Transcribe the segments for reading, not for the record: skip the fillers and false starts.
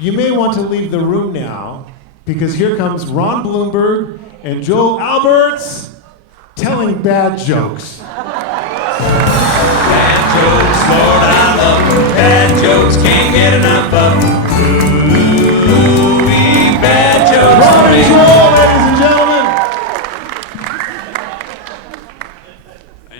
You may want to leave the room now, because here comes Ron Bloomberg and Joel Aalberts telling bad jokes. Bad jokes, Lord, I love them. Bad jokes, can't get enough of them. Ooh-wee, bad jokes. Ron and Joel, ladies and gentlemen. A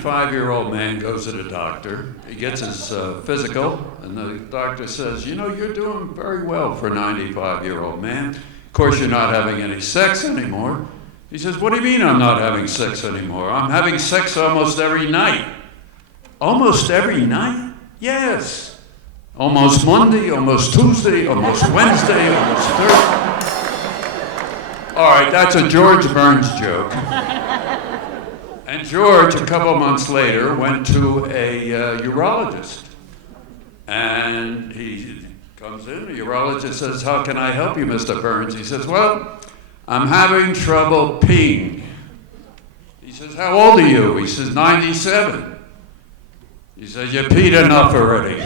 95-year-old man goes to the doctor. He gets his physical, and the doctor says, you know, you're doing very well for a 95-year-old man. Of course, you're not having any sex anymore. He says, what do you mean I'm not having sex anymore? I'm having sex almost every night. Almost every night? Yes. Almost Monday, almost Tuesday, almost Wednesday, almost Thursday. All right, that's a George Burns joke. And George, a couple months later, went to a urologist. And he comes in, the urologist says, how can I help you, Mr. Burns? He says, well, I'm having trouble peeing. He says, how old are you? He says, 97. He says, you peed enough already.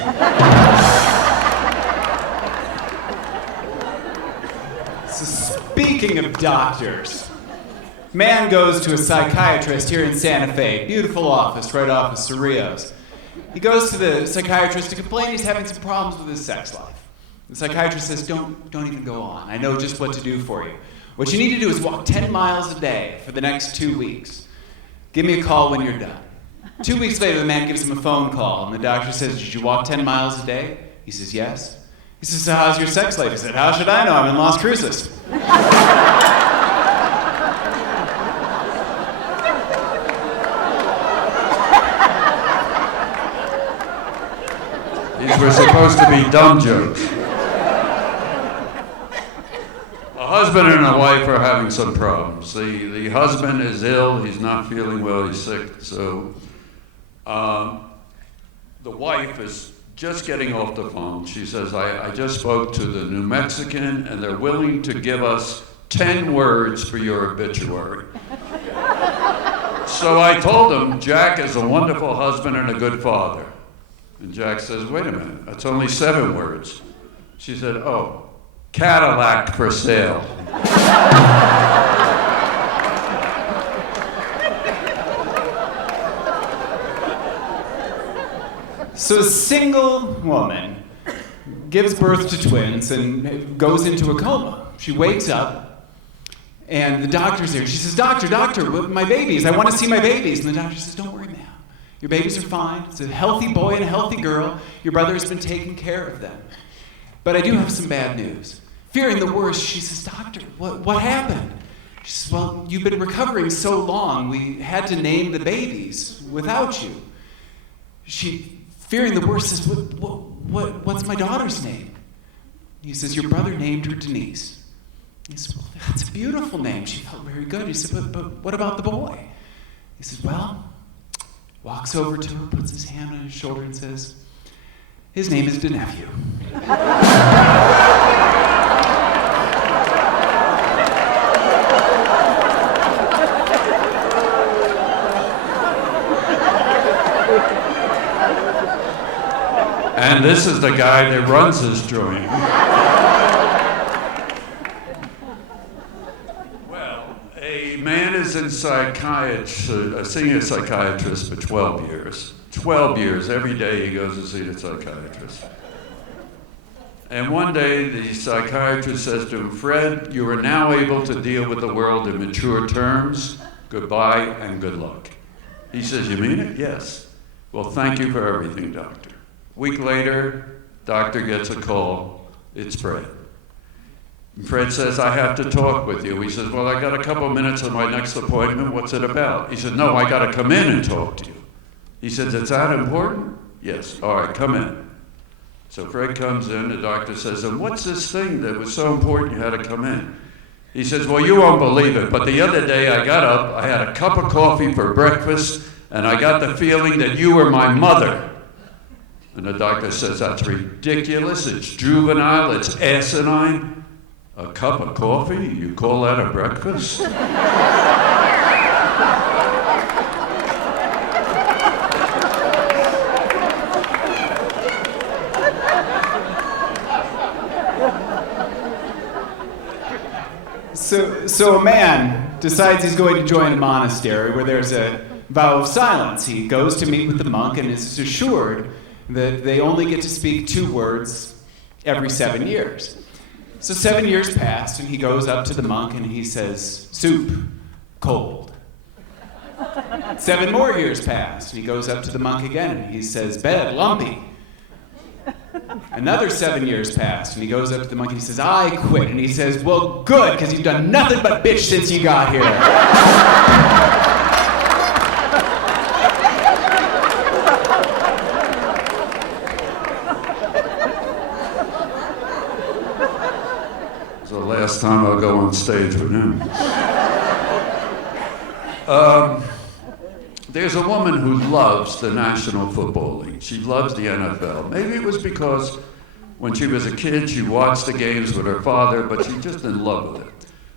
So speaking of doctors, man goes to a psychiatrist here in Santa Fe. Beautiful office right off of Cerrillos. He goes to the psychiatrist to complain he's having some problems with his sex life. The psychiatrist says, don't even go on. I know just what to do for you. What you need to do is walk 10 miles a day for the next 2 weeks. Give me a call when you're done. 2 weeks later, the man gives him a phone call, and the doctor says, did you walk 10 miles a day? He says, yes. He says, so how's your sex life? He said, how should I know? I'm in Las Cruces. These were supposed to be dumb jokes. A husband and a wife are having some problems. The husband is ill, he's not feeling well, he's sick. So the wife is just getting off the phone. She says, I just spoke to the New Mexican and they're willing to give us 10 words for your obituary. So I told him, Jack is a wonderful husband and a good father. And Jack says, wait a minute, that's only 7 words. She said, oh, Cadillac for sale. So a single woman gives birth to twins and goes into a coma. She wakes up, and the doctor's there. She says, doctor, my babies, I want to see my babies. And the doctor says, don't worry, ma'am. Your babies are fine. It's a healthy boy and a healthy girl. Your brother has been taking care of them. But I do have some bad news. Fearing the worst, she says, doctor, what happened? She says, well, you've been recovering so long, we had to name the babies without you. She, fearing the worst, says, what's my daughter's name? He says, your brother named her Denise. He says, well, that's a beautiful name. She felt very good. He said, but what about the boy? He says, well, walks over to her, puts his hand on his shoulder and says, his name is DeNephew. And this is the guy that runs this joint. Well, a man is in psychiatry, a senior psychiatrist for 12 years. 12 years, every day he goes to see the psychiatrist. And one day the psychiatrist says to him, Fred, you are now able to deal with the world in mature terms. Goodbye and good luck. He says, you mean it? Yes. Well, thank you for everything, doctor. Week later, doctor gets a call. It's Fred. And Fred says, I have to talk with you. He says, well, I got a couple minutes on my next appointment. What's it about? He said, no, I got to come in and talk to you. He says, it's that important? Yes. All right, come in. So Fred comes in. The doctor says, and what's this thing that was so important you had to come in? He says, well, you won't believe it, but the other day I got up, I had a cup of coffee for breakfast, and I got the feeling that you were my mother. And the doctor says, that's ridiculous, it's juvenile, it's asinine. A cup of coffee? You call that a breakfast? So a man decides he's going to join a monastery where there's a vow of silence. He goes to meet with the monk and is assured that they only get to speak 2 words every 7 years. So 7 years passed, and he goes up to the monk and he says, soup, cold. 7 more years passed, and he goes up to the monk again and he says, bed, lumpy. Another 7 years passed, and he goes up to the monk and he says, I quit. And he says, well, good, because you've done nothing but bitch since you got here. It's the last time I'll go on stage with him. There's a woman who loves the National Football League. She loves the NFL. Maybe it was because when she was a kid, she watched the games with her father, but she's just in love with it.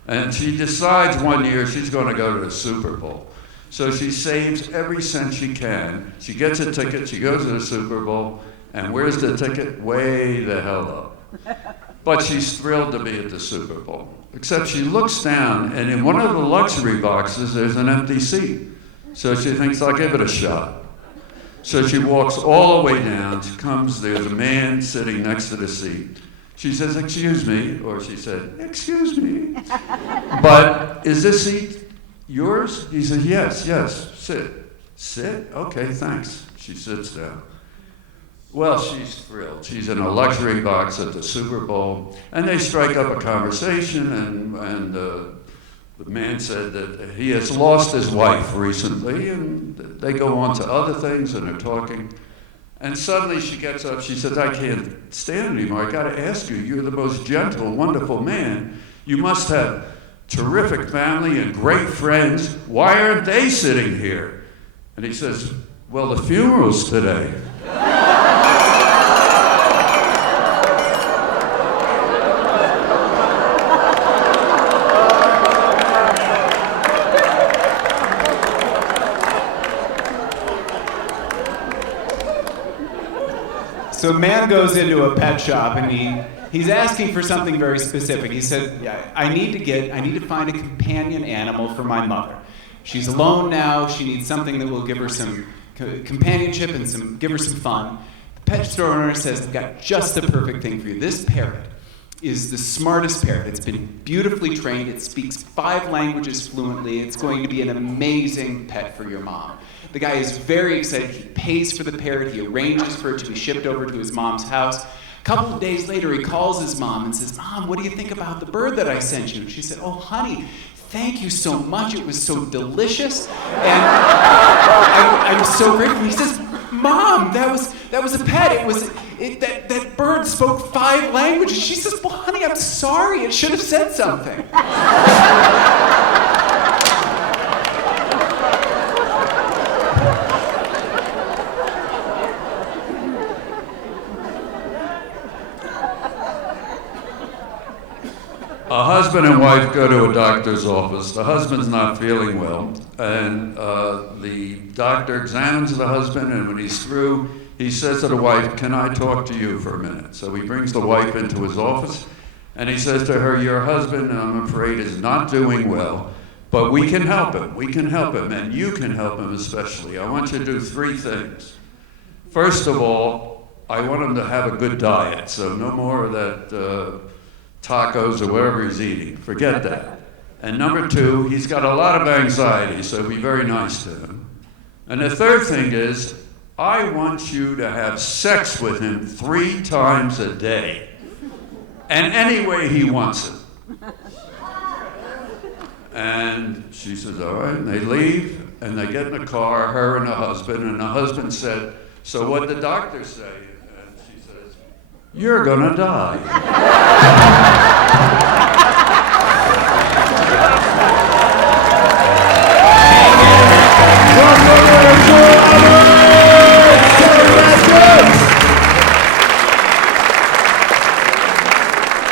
And she decides one year she's going to go to the Super Bowl. So she saves every cent she can. She gets a ticket, she goes to the Super Bowl, and where's the ticket? Way the hell up. But she's thrilled to be at the Super Bowl. Except she looks down, and in one of the luxury boxes, there's an empty seat. So she thinks, I'll give it a shot. So she walks all the way down. She comes, there's a man sitting next to the seat. She says, excuse me, or she said, excuse me, but is this seat yours? He says, yes, sit. Sit? Okay, thanks. She sits down. Well, she's thrilled. She's in a luxury box at the Super Bowl, and they strike up a conversation, and the man said that he has lost his wife recently, and they go on to other things, and they're talking. And suddenly she gets up, she says, I can't stand anymore. I got to ask you, you're the most gentle, wonderful man. You must have terrific family and great friends. Why aren't they sitting here? And he says, well, the funeral's today. So a man goes into a pet shop and he's asking for something very specific. He said, I need to find a companion animal for my mother. She's alone now. She needs something that will give her some companionship and give her some fun. The pet store owner says, I've got just the perfect thing for you. This parrot is the smartest parrot. It's been beautifully trained. It speaks 5 languages fluently. It's going to be an amazing pet for your mom. The guy is very excited. He pays for the parrot. He arranges for it to be shipped over to his mom's house. A couple of days later, he calls his mom and says, Mom, what do you think about the bird that I sent you? And she said, oh, honey, thank you so much. It was so delicious. And I'm so grateful. He says, Mom, that was a pet. That bird spoke 5 languages. She says, well, honey, I'm sorry. It should have said something. A husband and wife go to a doctor's office. The husband's not feeling well, and the doctor examines the husband, and when he's through, he says to the wife, can I talk to you for a minute? So he brings the wife into his office, and he says to her, your husband, I'm afraid, is not doing well, but we can help him. We can help him, and you can help him especially. I want you to do 3 things. First of all, I want him to have a good diet, so no more of that tacos or whatever he's eating. Forget that. And number 2, he's got a lot of anxiety, so be very nice to him. And the third thing is, I want you to have sex with him 3 times a day. And any way he wants it. And she says, all right, and they leave, and they get in the car, her and the husband said, so what'd the doctor say? And she says, you're gonna die.